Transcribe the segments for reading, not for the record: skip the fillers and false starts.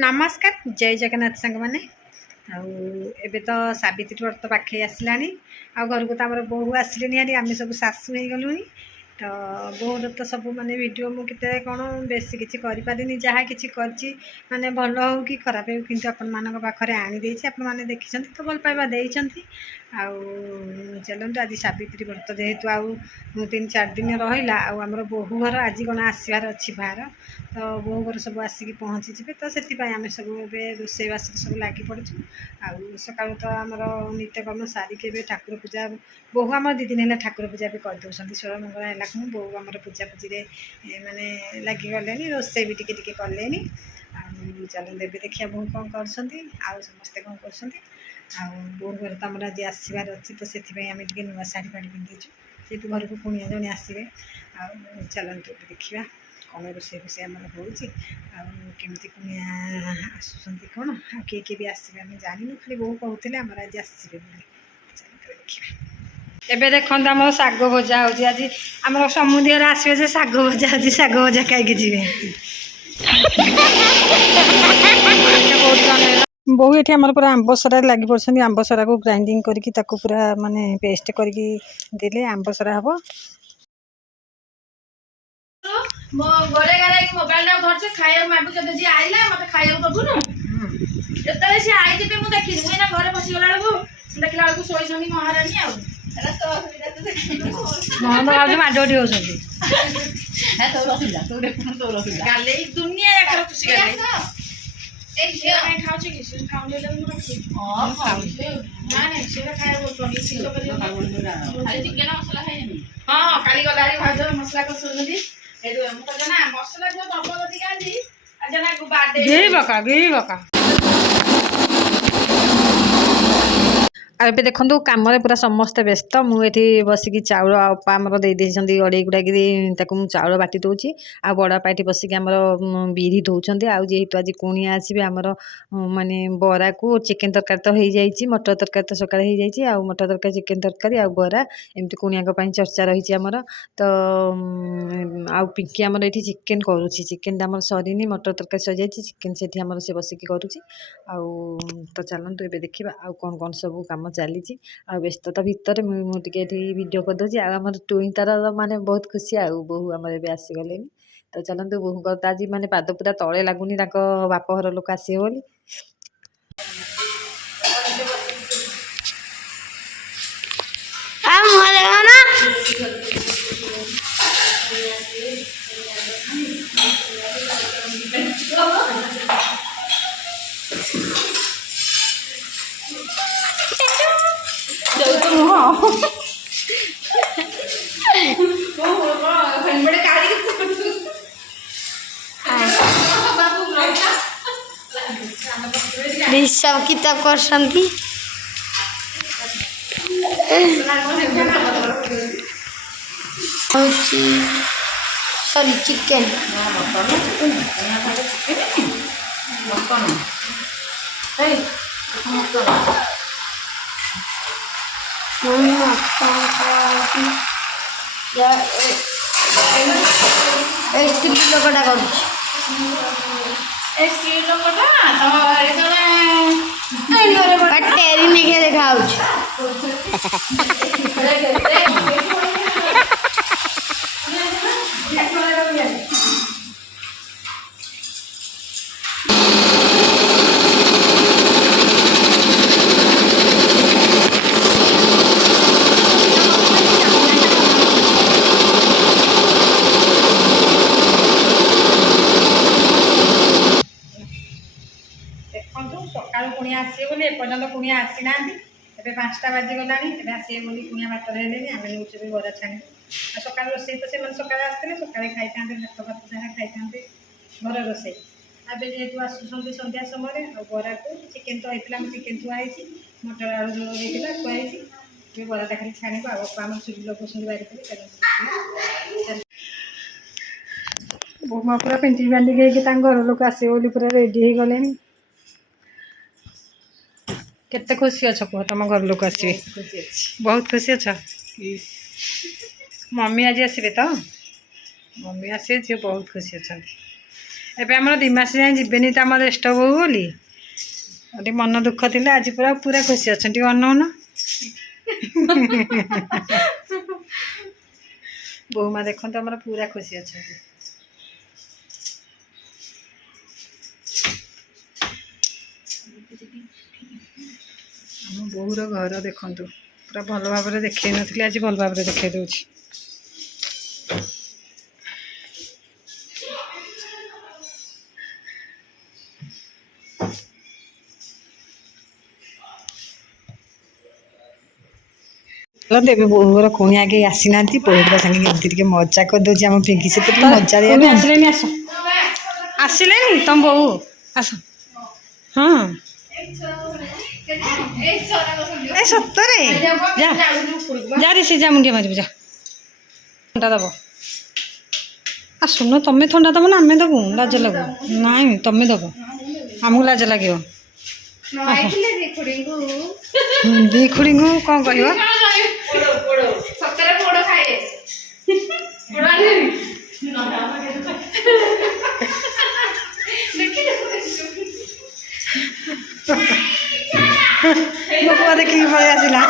नमस्कार जय जगन्नाथ सांग मैंने आबे तो सावित्री व्रत पाखे आसलानी आ घर को तो आम बोहू आसिले आम सब सासू हो गलुणी तो बोहर तो सब माने वीडियो मुझे कौन बेस किसी करें जहाँ कि माने भल हो कि खराब हो कि पाखे आनी आपण मैंने देखी तो भल पाइबा देती चलते आज सावित्री व्रत जेहेतु आउ 3-4 दिन रहा आमर बोहू घर आज कौन आसबार अच्छी बाहर तो बोहू घर सब आसिक पहुँची जी तो से आम सब रोसईवास सब लगी पड़ू सका तो आमर नित्यकर्म सारिके ठाकुर पूजा बोहू आम 2 दिन है ठाकुर पूजा भी करदे षोल मंगल है बोहू आम पूजा पूजी माने लगिगले रोसे भी टिके कले चलते भी देखिए बोहू कौन कर समस्ते कौन कर बोहू घर तो आम आज आसबार अच्छी तो से आम नुआ शाढ़ी फाड़ी पिंधीचु जेहतु घर को कुणिया जड़े आसवे चलते देखा कौन रोसे फोसे आम होमती कुणिया आसुँच कौन किए किए भी आसवे आम जानू खाली बोहू कहते आम आज आसवे देखा एबे देखो आम शाग भजा हो आज आम समुद्री आसवे जे शाग भजा आज शाग भजा खाई जी बोहू ये आम पूरा आंबसरा लगी पड़े आंबसरा को ग्राइंडिंग करके पूरा माने पेस्ट करके देले आंबसरा हम मोबाइल धरछ खाया मागुछ जी आइला मत खाया दबुनु जतले से आई जेबे मु देखिनी मुई ना घरे बसी गला बेलू देखला बेलू सोईछनी महारानी आ एला तो असुविधा तो मोहन आज माडोडी होछंती ए तो रसिला तो देखु तो रसिला गाले दुनिया याकर खुशी गाले ए से मैं खाउछी कि से खाउले ले मु रखी हां खाउछे ना ना से खाया बोलतो सिंतो करियो खाली चिकन मसाला खाइनी हां काली गलारी भाजर मसाला को सुनदी ए दो मु तो ना मसाला जो दबो दती गाली आ जना को बाडे गी बका अब देखो कम पूरा समस्ते व्यस्त मुझे बसिकी चाउल अपा आमर दे गड़े गुड़ाक चाउल बाटी दूसरी आ बड़ापा ये बसिक आमर बिरी धोते जेहेतु आज कुणिया आसवे आमर माने बरा को चिकेन तरकारी तो हो जाए मटर तरकारी तो सकाल हो जाए मटर तरकारी चिकेन तरकारी आ बरा एमती कुणिया चर्चा रही आमर तो आउ पिंकी आमर ये चिकेन करुच्ची चिकेन आम सरीनी मटर तरकारी सरी जाए चिकेन से आमर से बसिक करुच्ची तो चलतु ए देखा आउ कौन कौन सब कम चली व्यस्तता भितर मुझे वीडियो करदे आम टुई तार माने बहुत खुशी बोहू आम ए आसीगले तो चलते बोहू तो आज माने पाद पूरा तले लगुनि बापघर लोक आसवे बोली सब किताब कर सॉरी चिकेन स्टील लोकटा कर टेरी नहीं देखा सकाल कुणिया आसवे बोली एपर्तंत कुणिया आसी ना 5टा बाजिगला आसवे बोली कुणिया बाटर है आम नौचे बरा छाणी सका रोसे तो से सकाल आसते सका खाई भात भात जहाँ खाई घर रोसे अब जेहेतु आसुँच सन्ध्या समय बरा को चिकेन तो होता है चिकेन थुआई मटर आलू झोल होता खुआई बराटा खाली छाणु आम चुली लगुन बाहर बोमा पूरा पेंटिंग बांधिक घर लोक आसवे बोली पूरा रेडी हो गले केते खुशी अच्छा कह तुम घर लोक आसवे बहुत खुशी अच्छा मम्मी आज आसवे तो मम्मी आसवे जी बहुत खुशी अच्छा ଏବେ ଆମର 2 ମାସ ଯାଏଁ ଯିବେନି ତ ଆମର ଜ୍ୟେଷ୍ଠ ବୋହୂ ବୋଲି ଟିକେ ମନ ଦୁଃଖ ଥିଲା ଆଜି ପୁରା ପୁରା ଖୁସି ଅଛନ୍ତି ଅନଉନ ବୋହୂ ମା ଦେଖନ୍ତୁ ଆମର ପୁରା ଖୁସି ଅଛନ୍ତି ଆମ ବୋହୂର ଘର ଦେଖନ୍ତୁ ପୁରା ଭଲ ଭାବରେ ଦେଖେଇ ନଥିଲି ଆଜି ଭଲ ଭାବରେ ଦେଖେଇ ଦେଉଛି ଏବେ ବୋହୂର କୁଣି ଆଗେ ଆସିନାହାନ୍ତି ବୋହୂର ସାଙ୍ଗେ କେମିତି ଟିକେ ମଜା କରିଦେଉଛି ଆମ ପିଙ୍କି ସେ ଟିକେ ମଜା ଆସିଲେନି ଆସ ଆସିଲେନି ତମ ବୋହୂ ଆସ ହଁ ଏ ସତରେ ଯା ଯା ରେ ସେ ଯା ମୁଣ୍ଡିଆ ମାରିବୁ ଯା ଥଣ୍ଡା ଦେବ ଆସୁନ ତମେ ଥଣ୍ଡା ଦେବ ନା ଆମେ ଦେବୁ ଲାଜ ଲାଗୁ ନାଇଁ ତମେ ଦେବ ଆମକୁ ଲାଜ ଲାଗିବ ଦି ଖୁଡ଼ିଙ୍କୁ କ'ଣ କହିବ ମୋ ପୁଅ ଦେଖିକି ପଳେଇ ଆସିଲା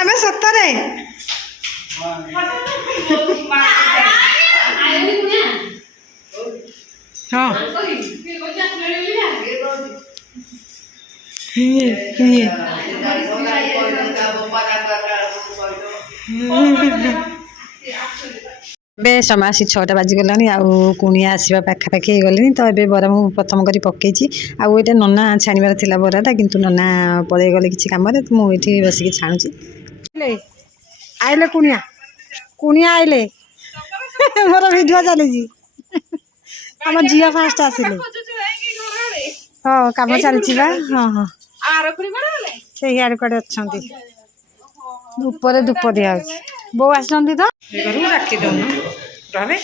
ଆମେ ସତରେ ହଁ ଏବେ ସମୟ ଆସି 6ଟା ବାଜିଗଲାଣି ଆଉ କୁଣିଆ ଆସିବା ପାଖାପାଖି ହେଇଗଲେଣି ତ ଏବେ ବରା ମୁଁ ପ୍ରଥମ କରି ପକେଇଛି ଆଉ ଏଇଟା ନନା ଛାଣିବାର ଥିଲା ବରାଟା କିନ୍ତୁ ନନା ପଳେଇ ଗଲେ କିଛି କାମରେ ମୁଁ ଏଇଠି ବସିକି ଛାଣୁଛି ଆଇଲେ କୁଣିଆ ଆଇଲେ ମୋର ଭିଡ଼ିଓ ଚାଲିଛି ଆମ ଝିଅ ଫାଷ୍ଟ ଆସିଲେ ହଁ କାମ ଚାଲିଛି ବା ହଁ ହଁ ସେଇ ଆଡ଼େ କୁଆଡ଼େ ଅଛନ୍ତି ଉପରେ ଧୂପ ଦିଆହେଉଛି ବୋଉ ଆସିଛନ୍ତି ତ ଘରକୁ ଡାକି ଦେଉନ ରହେ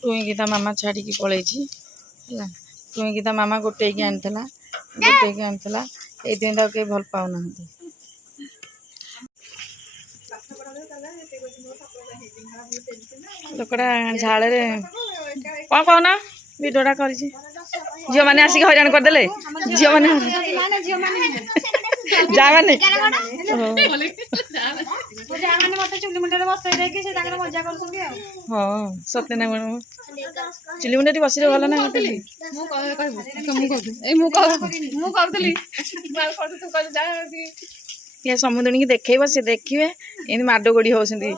ଟୁଇଁକି ତା ମାମା ଛାଡ଼ିକି ପଳେଇଛି ହେଲା ଟୁଇଁକି ତା ମାମା ଗୋଟେଇକି ଆଣିଥିଲା ଏଇଥିପାଇଁ ତାକୁ କେହି ଭଲ ପାଉନାହାନ୍ତି ଲୋକଟା ଝାଳରେ କ'ଣ କହୁନ ଭିଡ଼ିଓଟା କରିଛି ଝିଅମାନେ ଆସିକି ହଇରାଣ କରିଦେଲେ ଝିଅମାନେ ଯାମାନେ ହଁ ସତେ ନା କ'ଣ ଚୁଲି ମୁଣ୍ଡରେ ବସିଲେ ଭଲ ନା ଇଏ ସମୁଦ୍ରଣୀକି ଦେଖେଇବ ସେ ଦେଖିବେ ଏମିତି ମାଡ଼ ଗୋଡ଼ି ହଉଛନ୍ତି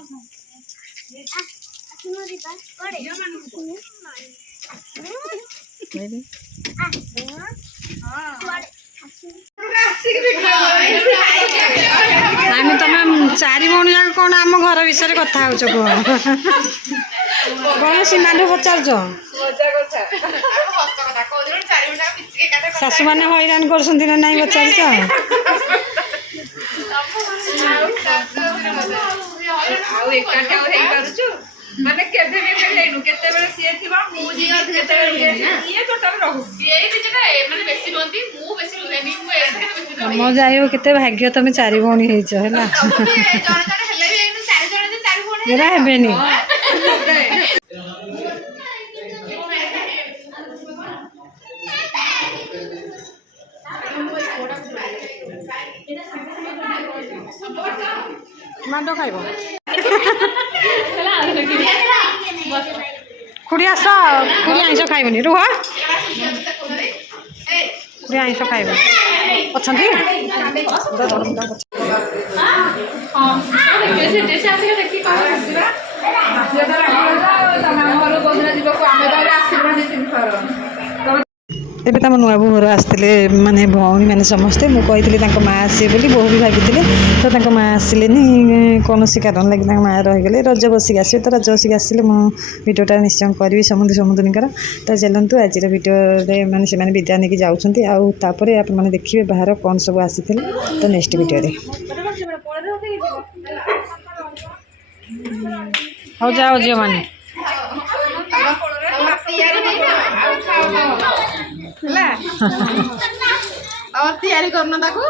ଆମେ ତମେ 4 ଭଉଣୀ ଯାକ କ'ଣ ଆମ ଘର ବିଷୟରେ କଥା ହଉଛ କୁହ କ'ଣ ସୀମାଠୁ ପଚାରୁଛ ଶାଶୁମାନେ ହଇରାଣ କରୁଛନ୍ତି ନା ନାଇଁ ପଚାରୁଛ ମାନେ କେବେ ହେଇନୁ କେତେବେଳେ ସିଏ ଥିବ ମୁଁ କେତେବେଳେ ଇଏ ଟୋଟାଲ ରହୁ ଏଇ ଦିଟା ମାନେ ବେଶୀ ରୁହନ୍ତି ମୁଁ ବେଶୀ ରୁହେନି ମୁଁ ତମ ଯାଇ ହଉ କେତେ ଭାଗ୍ୟ ତମେ 4 ଭଉଣୀ ହେଇଛ ହେଲା ଏରା ହେବେନି ମାଣ୍ଡ ଖାଇବ ଖୁଡ଼ି ଆସ ଖୁଡ଼ି ଆଇଁଷ ଖାଇବନି ରୁହ ଖୁଡ଼ି ଆଇଁଷ ଖାଇବ ଅଛନ୍ତି ଏବେ ତମ ନୂଆ ବୋହୂ ଘର ଆସିଥିଲେ ମାନେ ଭଉଣୀ ମାନେ ସମସ୍ତେ ମୁଁ କହିଥିଲି ତାଙ୍କ ମାଆ ଆସିବେ ବୋଲି ବୋହୂ ବି ଭାବିଥିଲେ ତ ତାଙ୍କ ମାଆ ଆସିଲେନି କୌଣସି କାରଣ ଲାଗି ତାଙ୍କ ମାଆ ରହିଗଲେ ରଜ ବସିକି ଆସିବେ ତ ରଜ ବସିକି ଆସିଲେ ମୁଁ ଭିଡ଼ିଓଟା ନିଶ୍ଚୟ କରିବି ସମୁଦ୍ରଣୀଙ୍କର ତ ଚାଲନ୍ତୁ ଆଜିର ଭିଡ଼ିଓରେ ମାନେ ସେମାନେ ବିଦାୟ ନେଇକି ଯାଉଛନ୍ତି ଆଉ ତାପରେ ଆପଣମାନେ ଦେଖିବେ ବାହାର କ'ଣ ସବୁ ଆସିଥିଲେ ତ ନେକ୍ସଟ ଭିଡ଼ିଓରେ ହଉ ଯାଅ ଝିଅମାନେ ହେଲା ତିଆରି କରୁନ ତାକୁ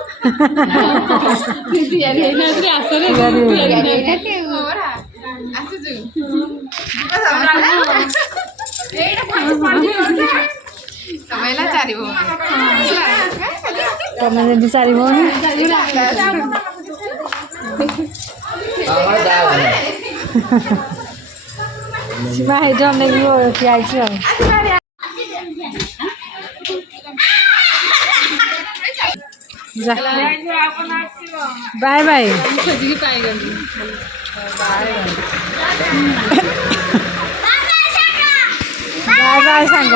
ତମେ ଯେମିତି ଚାରି ଭଉଣୀ ସୀମା ହେଇଠି ଅନେକ ଠିଆ ହେଇଛି ଆଉ ବାଏ ବାଏ ବାଏ ବାଏ ସାଙ୍ଗ